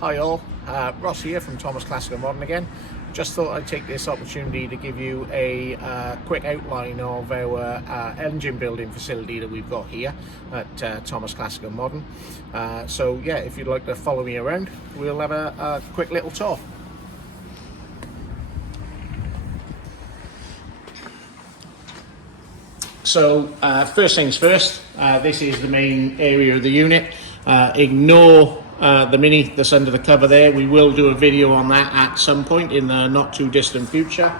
Hi all, Ross here from Thomas Classic and Modern again. Just thought I'd take this opportunity to give you a quick outline of our engine building facility that we've got here at Thomas Classic and Modern. So yeah, if you'd like to follow me around, we'll have a quick little tour. So first things first, this is the main area of the unit. Ignore the Mini that's under the cover there. We will do a video on that at some point in the not too distant future.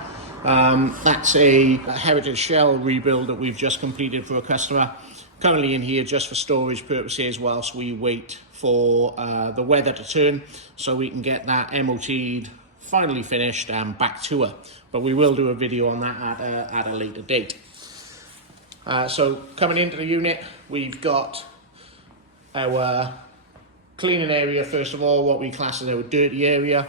That's a heritage shell rebuild that we've just completed for a customer. Currently in here just for storage purposes whilst we wait for the weather to turn so we can get that MOT'd, finally finished and back to her. But we will do a video on that at a later date. So coming into the unit, we've got our cleaning area first of all, what we class as our dirty area.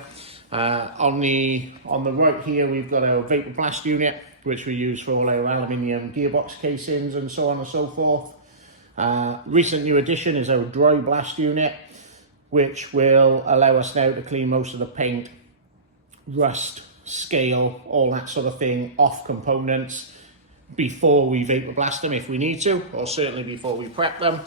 On the right here, we've got our vapor blast unit, which we use for all our aluminium gearbox casings and so on and so forth. Recent new addition is our dry blast unit, which will allow us now to clean most of the paint, rust, scale, all that sort of thing off components before we vapor blast them if we need to, or certainly before we prep them.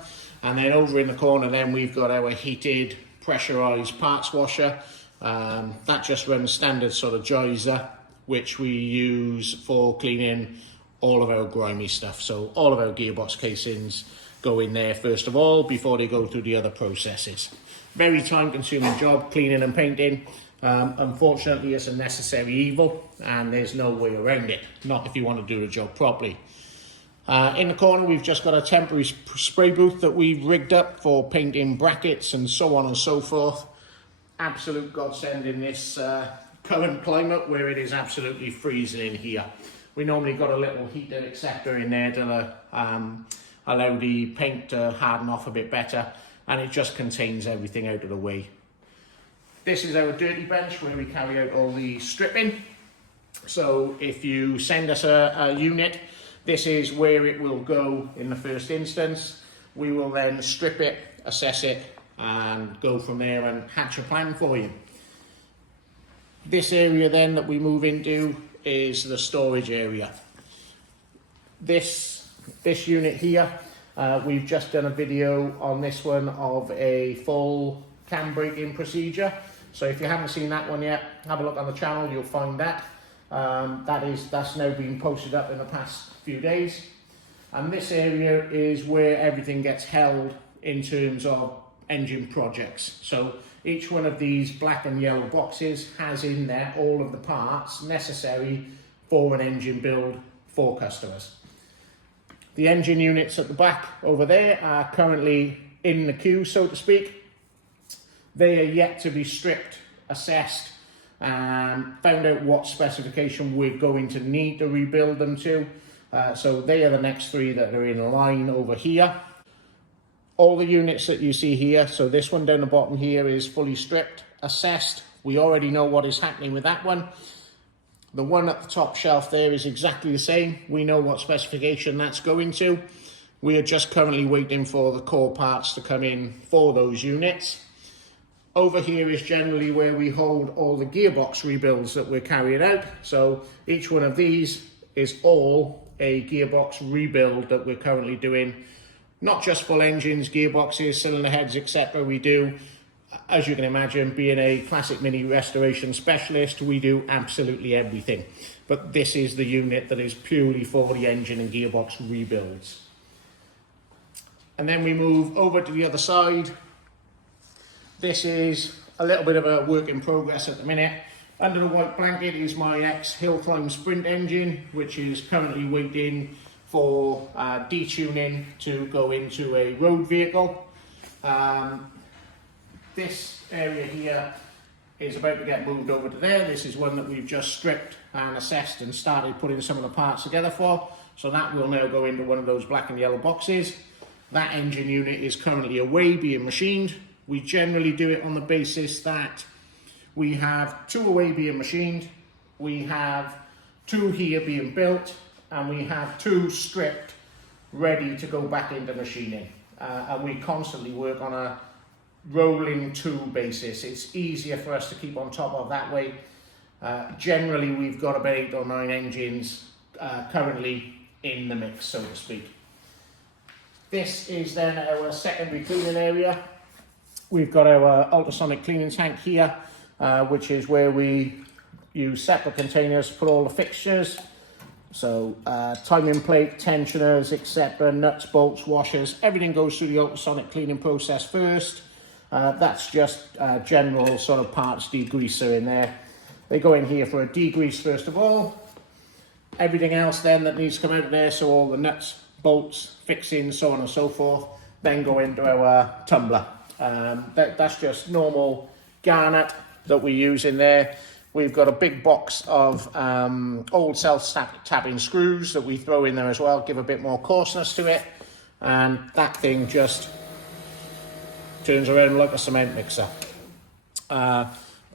And then over in the corner then we've got our heated pressurized parts washer. That just runs standard sort of geyser, which we use for cleaning all of our grimy stuff. So all of our gearbox casings go in there first of all before they go through the other processes. Very time consuming job, cleaning and painting. Unfortunately, it's a necessary evil and there's no way around it, not if you want to do the job properly. In the corner, we've just got a temporary spray booth that we've rigged up for painting brackets and so on and so forth. Absolute godsend in this current climate where it is absolutely freezing in here. We normally got a little heater etc. in there to allow the paint to harden off a bit better, and it just contains everything out of the way. This is our dirty bench where we carry out all the stripping. So if you send us a unit, this is where it will go in the first instance. We will then strip it, assess it, and go from there and hatch a plan for you. This area then that we move into is the storage area. This unit here, we've just done a video on this one of a full cam braking procedure. So if you haven't seen that one yet, have a look on the channel, you'll find that. That's now been posted up in the past few days. And this area is where everything gets held in terms of engine projects. So each one of these black and yellow boxes has in there all of the parts necessary for an engine build for customers. The engine units at the back over there are currently in the queue, so to speak. They are yet to be stripped, assessed, and found out what specification we're going to need to rebuild them to. So they are the next three that are in line over here. All the units that you see here, so this one down the bottom here is fully stripped, assessed. We already know what is happening with that one. The one at the top shelf there is exactly the same. We know what specification that's going to. We are just currently waiting for the core parts to come in for those units. Over here is generally where we hold all the gearbox rebuilds that we're carrying out. So each one of these is all a gearbox rebuild that we're currently doing. Not just full engines, gearboxes, cylinder heads, etc. We do, as you can imagine, being a classic mini restoration specialist, we do absolutely everything. But this is the unit that is purely for the engine and gearbox rebuilds. And then we move over to the other side. This is a little bit of a work in progress at the minute. Under the white blanket is my ex-Hill Climb Sprint engine, which is currently waiting for detuning to go into a road vehicle. This area here is about to get moved over to there. This is one that we've just stripped and assessed and started putting some of the parts together for. So that will now go into one of those black and yellow boxes. That engine unit is currently away being machined. We generally do it on the basis that we have 2 away being machined, we have 2 here being built, and we have 2 stripped ready to go back into machining. And we constantly work on rolling tool basis. It's easier for us to keep on top of that way. Generally, we've got about 8 or 9 engines currently in the mix, so to speak. This is then our secondary cleaning area. We've got our ultrasonic cleaning tank here, which is where we use separate containers for all the fixtures. So timing plate, tensioners, etc., nuts, bolts, washers, everything goes through the ultrasonic cleaning process first. That's just general sort of parts degreaser in there. They go in here for a degrease first of all. Everything else then that needs to come out of there, so all the nuts, bolts, fixings, so on and so forth, then go into our tumbler. That's just normal garnet that we use in there. We've got a big box of old self-tapping screws that we throw in there as well, give a bit more coarseness to it, and that thing just turns around like a cement mixer.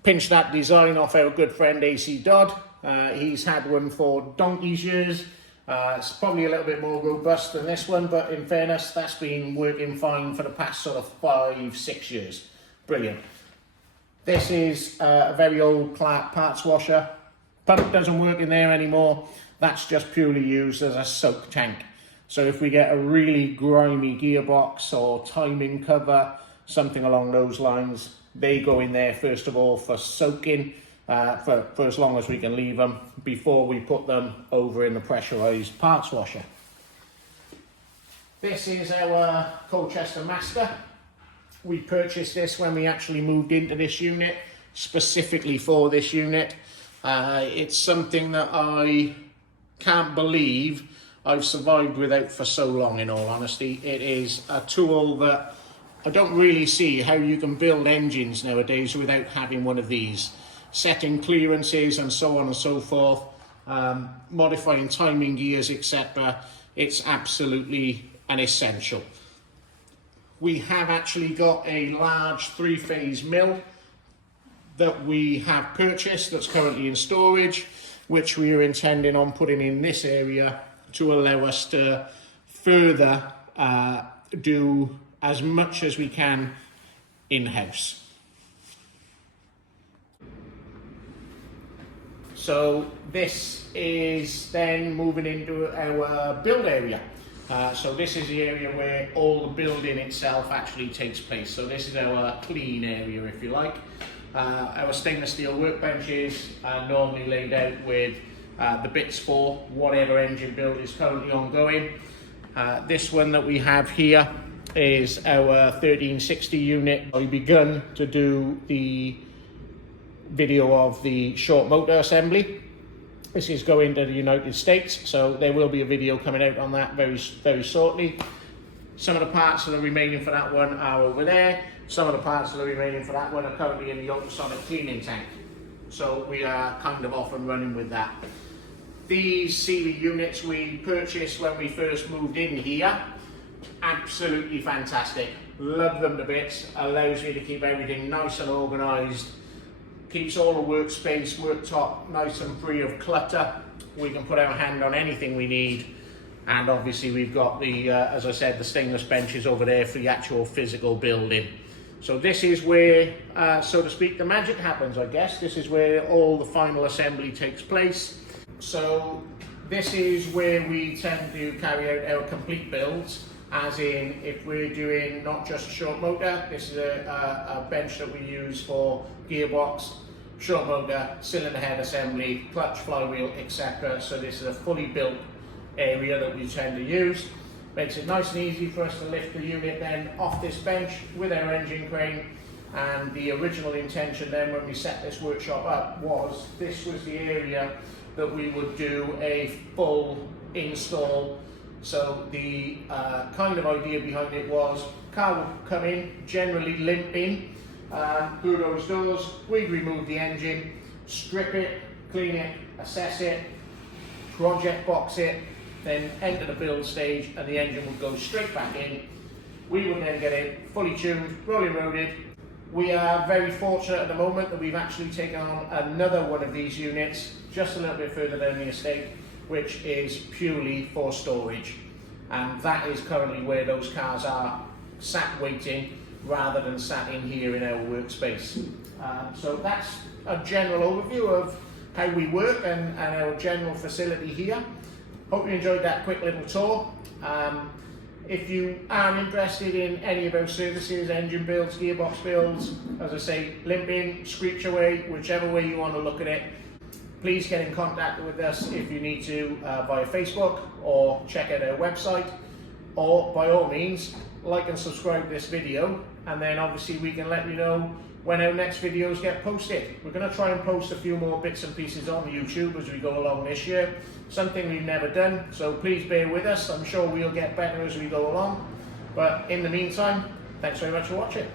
Pinched that design off our good friend AC Dodd. He's had one for donkey's years. It's probably a little bit more robust than this one, but in fairness, that's been working fine for the past sort of 5-6 years. Brilliant. This is a very old parts washer. Pump doesn't work in there anymore. That's just purely used as a soak tank. So if we get a really grimy gearbox or timing cover, something along those lines, they go in there first of all for soaking, for as long as we can leave them before we put them over in the pressurized parts washer. This is our Coester Master. We purchased this when we actually moved into this unit, specifically for this unit. It's something that I can't believe I've survived without for so long, in all honesty. It is a tool that I don't really see how you can build engines nowadays without having one of these. Setting clearances and so on and so forth, modifying timing gears, etc. It's absolutely an essential. We have actually got a large 3-phase mill that we have purchased that's currently in storage, which we are intending on putting in this area to allow us to further do as much as we can in-house. So this is then moving into our build area. So this is the area where all the building itself actually takes place. So this is our clean area, if you like. Our stainless steel workbenches are normally laid out with the bits for whatever engine build is currently ongoing. This one that we have here is our 1360 unit. We've begun to do the video of the short motor assembly. This is going to the United States, so there will be a video coming out on that very shortly. Some of the parts that are remaining for that one are over there. Some of the parts that are remaining for that one are currently in the ultrasonic cleaning tank. So we are kind of off and running with that. These Sealy units we purchased when we first moved in here. Absolutely fantastic. Love them to bits. Allows you to keep everything nice and organised. Keeps all the workspace, worktop nice and free of clutter. We can put our hand on anything we need. And obviously we've got the, as I said, the stainless benches over there for the actual physical building. So this is where, so to speak, the magic happens, I guess. This is where all the final assembly takes place. So this is where we tend to carry out our complete builds. As in, if we're doing not just a short motor, this is a bench that we use for gearbox, short motor, cylinder head assembly, clutch, flywheel, etc. So this is a fully built area that we tend to use. Makes it nice and easy for us to lift the unit then off this bench with our engine crane. And the original intention then when we set this workshop up was this was the area that we would do a full install. So the kind of idea behind it was car would come in, generally limping, through those doors, we'd remove the engine, strip it, clean it, assess it, project box it, then enter the build stage and the engine would go straight back in. We would then get it fully tuned, rolling loaded. We are very fortunate at the moment that we've actually taken on another one of these units just a little bit further down the estate, which is purely for storage. And that is currently where those cars are sat waiting, rather than sat in here in our workspace. So that's a general overview of how we work and our general facility here. Hope you enjoyed that quick little tour. If you are interested in any of our services, engine builds, gearbox builds, as I say, limp in, screech away, whichever way you want to look at it, please get in contact with us if you need to via Facebook, or check out our website, or by all means, like and subscribe to this video, and then obviously we can let you know when our next videos get posted. We're going to try and post a few more bits and pieces on YouTube as we go along this year, something we've never done, so please bear with us. I'm sure we'll get better as we go along, but in the meantime, thanks very much for watching.